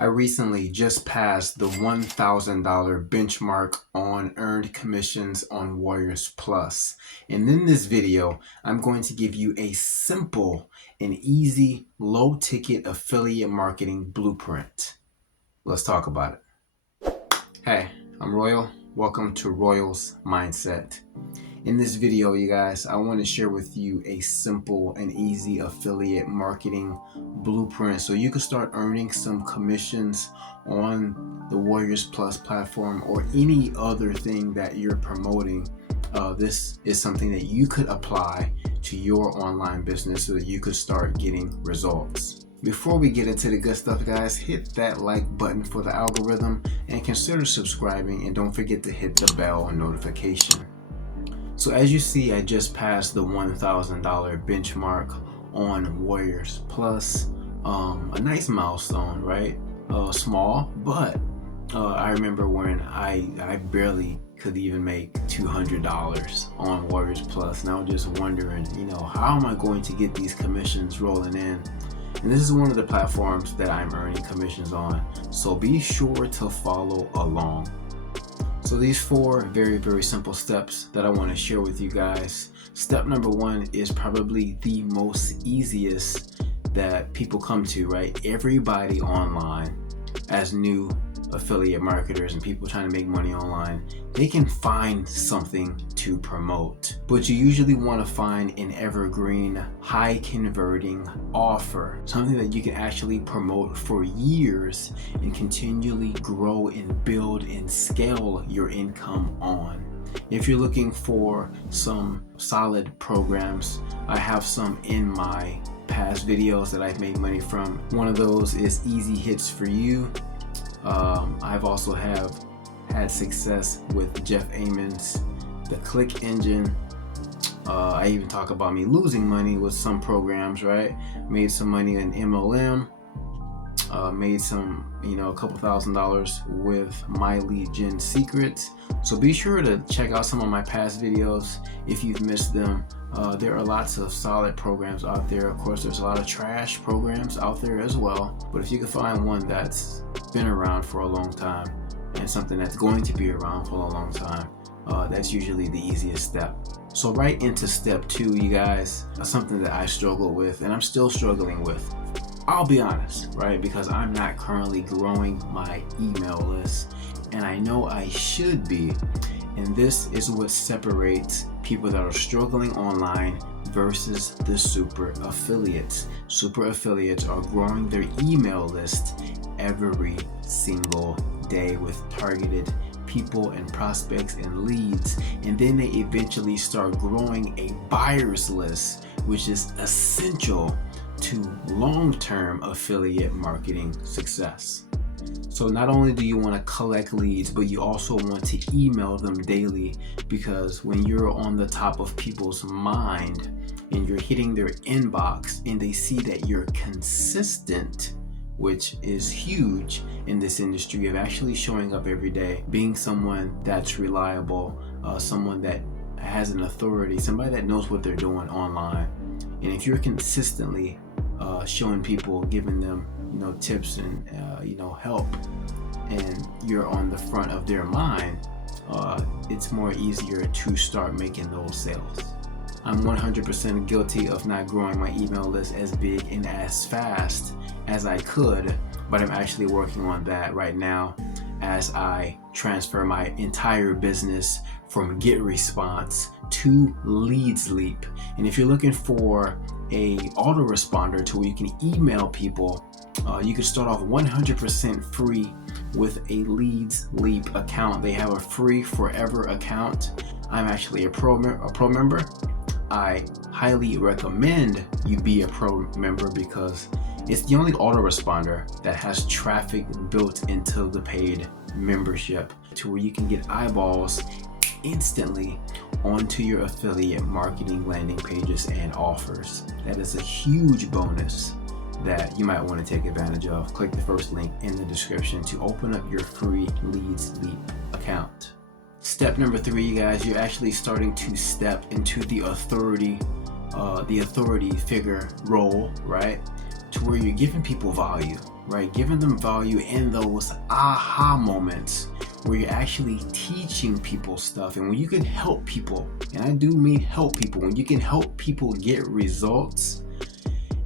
I recently just passed the $1,000 benchmark on earned commissions on Warriors Plus. And in this video, I'm going to give you a simple and easy low ticket affiliate marketing blueprint. Let's talk about it. Hey, I'm Royal. Welcome to Royal's Mindset. In this video, you guys, I want to share with you a simple and easy affiliate marketing blueprint so you can start earning some commissions on the Warriors Plus platform or any other thing that you're promoting. This is something that you could apply to your online business so that you could start getting results. Before we get into the good stuff, guys, hit that like button for the algorithm and consider subscribing, and don't forget to hit the bell notification. So as you see, I just passed the $1,000 benchmark on Warriors Plus. A nice milestone, right? Small, but I remember when I barely could even make $200 on Warriors Plus, and I was just wondering, how am I going to get these commissions rolling in? And this is one of the platforms that I'm earning commissions on, so be sure to follow along. So these four very simple steps that I want to share with you guys. Step number one is probably the most easiest that people come to, right? Everybody online, as new affiliate marketers and people trying to make money online, they can find something to promote, but you usually want to find an evergreen, high converting offer, something that you can actually promote for years and continually grow and build and scale your income on. If you're looking for some solid programs, I have some in my past videos that I've made money from. One of those is Easy Hits for You. I've also had success with Jeff Amen's The Click Engine. I even talk about me losing money with some programs, right? Made some money in MLM. Made some, a couple $1,000s with My Lead Gen Secrets. So be sure to check out some of my past videos if you've missed them. There are lots of solid programs out there. Of course, there's a lot of trash programs out there as well. But if you can find one that's been around for a long time and something that's going to be around for a long time, that's usually the easiest step. So right into step two, you guys, something that I struggled with and I'm still struggling with. I'll be honest, right? Because I'm not currently growing my email list, and I know I should be. And this is what separates people that are struggling online versus the super affiliates. Super affiliates are growing their email list every single day with targeted people and prospects and leads, and then they eventually start growing a buyer's list, which is essential to long-term affiliate marketing success. So not only do you want to collect leads, but you also want to email them daily, because when you're on the top of people's mind and you're hitting their inbox and they see that you're consistent, which is huge in this industry of actually showing up every day, being someone that's reliable, someone that has an authority, somebody that knows what they're doing online. And if you're consistently showing people, giving them tips and help, and you're on the front of their mind, it's more easier to start making those sales. I'm 100% guilty of not growing my email list as big and as fast as I could, but I'm actually working on that right now as I transfer my entire business from GetResponse to Leads Leap. And if you're looking for a autoresponder to where you can email people, you can start off 100% free with a Leads Leap account. They have a free forever account. I'm actually a pro member. I highly recommend you be a pro member because it's the only autoresponder that has traffic built into the paid membership, to where you can get eyeballs instantly onto your affiliate marketing landing pages and offers. That is a huge bonus that you might want to take advantage of. Click the first link in the description to open up your free Leads Leap account. Step number three, you guys, you're actually starting to step into the authority figure role, right? To where you're giving people value. right? Giving them value in those aha moments where you're actually teaching people stuff. And when you can help people, and I do mean help people, when you can help people get results,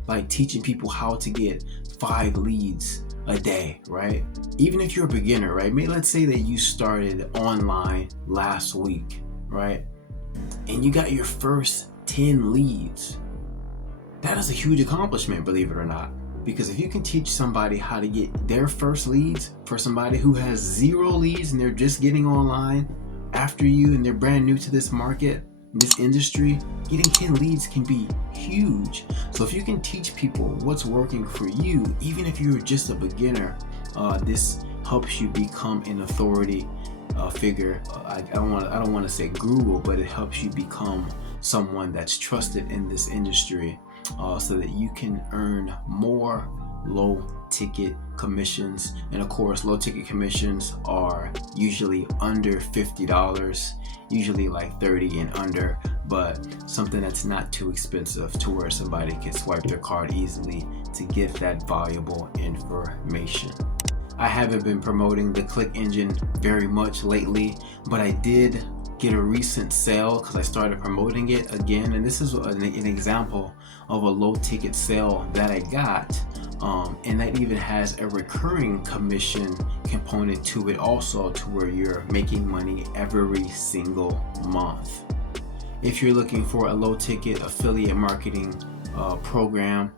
like teaching people how to get 5 leads a day, right? Even if you're a beginner, right? Maybe let's say that you started online last week, right? And you got your first 10 leads. That is a huge accomplishment, believe it or not. Because if you can teach somebody how to get their first leads, for somebody who has 0 leads and they're just getting online after you and they're brand new to this market, this industry, getting 10 leads can be huge. So if you can teach people what's working for you, even if you're just a beginner, this helps you become an authority figure. I don't want to say guru, but it helps you become someone that's trusted in this industry, so that you can earn more low ticket commissions. And of course, low ticket commissions are usually under $50, usually like 30 and under, but something that's not too expensive to where somebody can swipe their card easily to get that valuable information. I haven't been promoting the Click Engine very much lately, but I did get a recent sale because I started promoting it again, and this is an example of a low ticket sale that I got, and that even has a recurring commission component to it also, to where you're making money every single month. If you're looking for a low ticket affiliate marketing program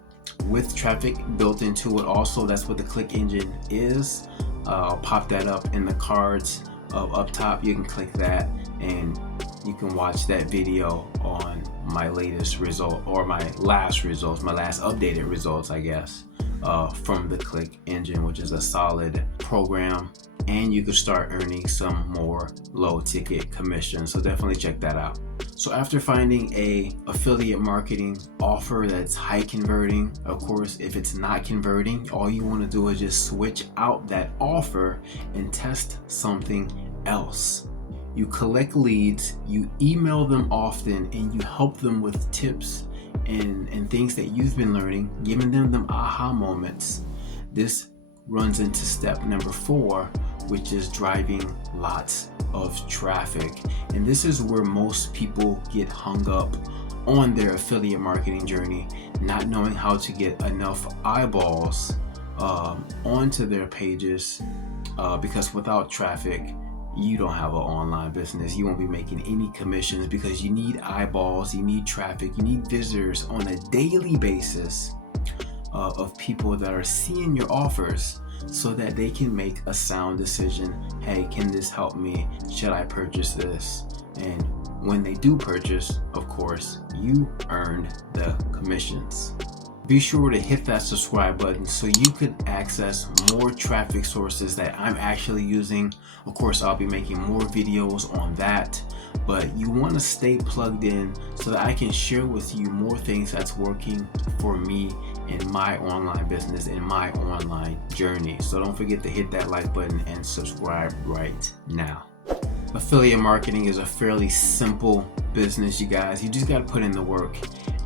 with traffic built into it also, that's what the Click Engine is. I'll pop that up in the cards up top. You can click that and you can watch that video on my latest result, or my last results, my last updated results, I guess, from the Click Engine, which is a solid program, and you can start earning some more low ticket commissions. So definitely check that out. So after finding a affiliate marketing offer that's high converting, of course, if it's not converting, all you want to do is just switch out that offer and test something else. You collect leads, you email them often, and you help them with tips and things that you've been learning, giving them aha moments. This runs into step number 4, which is driving lots of traffic. And this is where most people get hung up on their affiliate marketing journey, not knowing how to get enough eyeballs onto their pages, because without traffic, you don't have an online business. You won't be making any commissions, because you need eyeballs, you need traffic, you need visitors on a daily basis of people that are seeing your offers, so that they can make a sound decision. Hey, can this help me? Should I purchase this? And when they do purchase, of course, you earned the commissions. Be sure to hit that subscribe button so you can access more traffic sources that I'm actually using. Of course, I'll be making more videos on that, but you want to stay plugged in so that I can share with you more things that's working for me in my online business, in my online journey. So don't forget to hit that like button and subscribe right now. Affiliate marketing is a fairly simple business, you guys. You just got to put in the work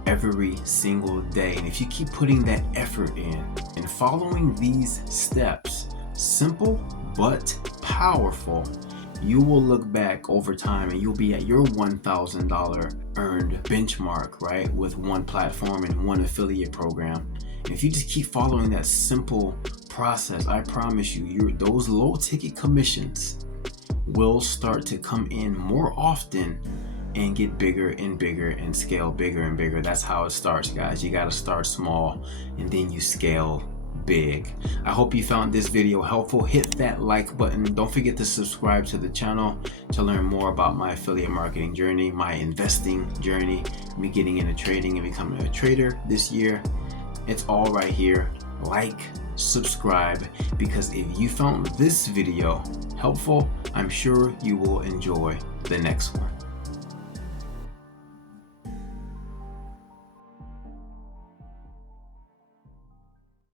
every single day. And if you keep putting that effort in and following these steps, simple but powerful, you will look back over time and you'll be at your $1,000 earned benchmark, right? With one platform and one affiliate program. And if you just keep following that simple process, I promise you, those low ticket commissions will start to come in more often and get bigger and bigger and scale bigger and bigger. That's how it starts, guys. You got to start small and then you scale big. I hope you found this video helpful. Hit that like button. Don't forget to subscribe to the channel to learn more about my affiliate marketing journey, my investing journey, me getting into trading and becoming a trader this year. It's all right here. Like, subscribe, because if you found this video helpful, I'm sure you will enjoy the next one.